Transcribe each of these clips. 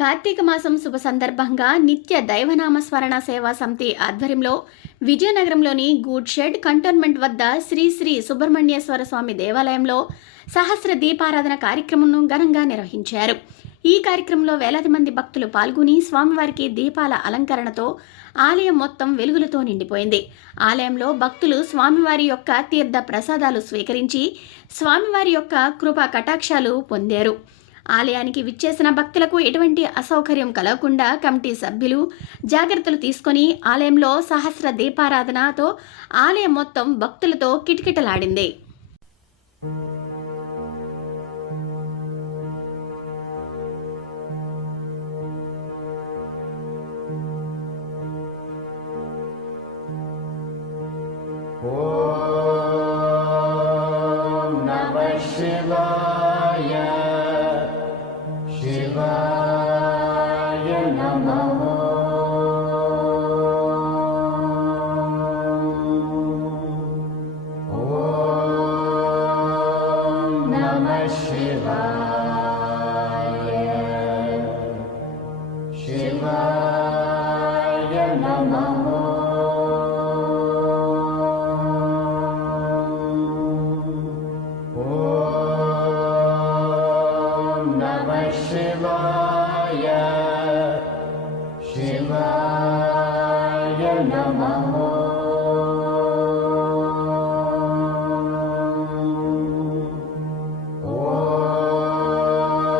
కార్తీక మాసం శుభ సందర్భంగా నిత్య దైవనామస్మరణ సేవా సమితి ఆధ్వర్యంలో విజయనగరంలోని గూడ్ షెడ్ కంటోన్మెంట్ వద్ద శ్రీ శ్రీ సుబ్రహ్మణ్యేశ్వర స్వామి దేవాలయంలో సహస్ర దీపారాధన కార్యక్రమంను ఘనంగా నిర్వహించారు. ఈ కార్యక్రమంలో వేలాది మంది భక్తులు పాల్గొని స్వామివారికి దీపాల అలంకరణతో ఆలయం మొత్తం వెలుగులతో నిండిపోయింది. ఆలయంలో భక్తులు స్వామివారి యొక్క తీర్థ ప్రసాదాలు స్వీకరించి స్వామివారి యొక్క కృపా కటాక్షాలు పొందారు. ఆలయానికి విచ్చేసిన భక్తులకు ఎటువంటి అసౌకర్యం కలగకుండా కమిటీ సభ్యులు జాగ్రత్తలు తీసుకొని ఆలయంలో సహస్ర దీపారాధనతో ఆలయం మొత్తం భక్తులతో కిటకిటలాడింది. ఓం నమః శివాయ శివాయ నమః. ఓం నమః శివాయ శివాయ నమః. శివాయ శివాయ నమః.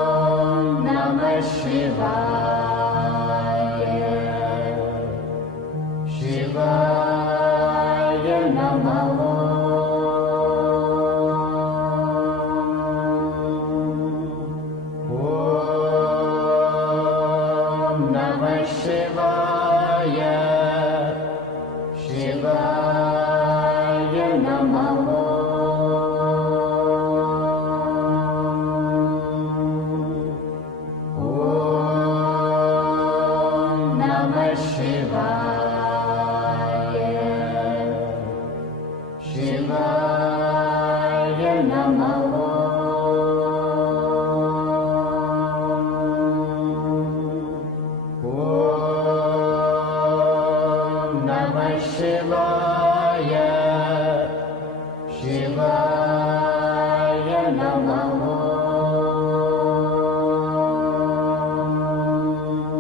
ఓం నమః శివాయ శివాయ నమః. శివాయ శివాయ నమః. ఓం నమః శివాయ శివాయ నమః. శివాయ శివాయ నమః.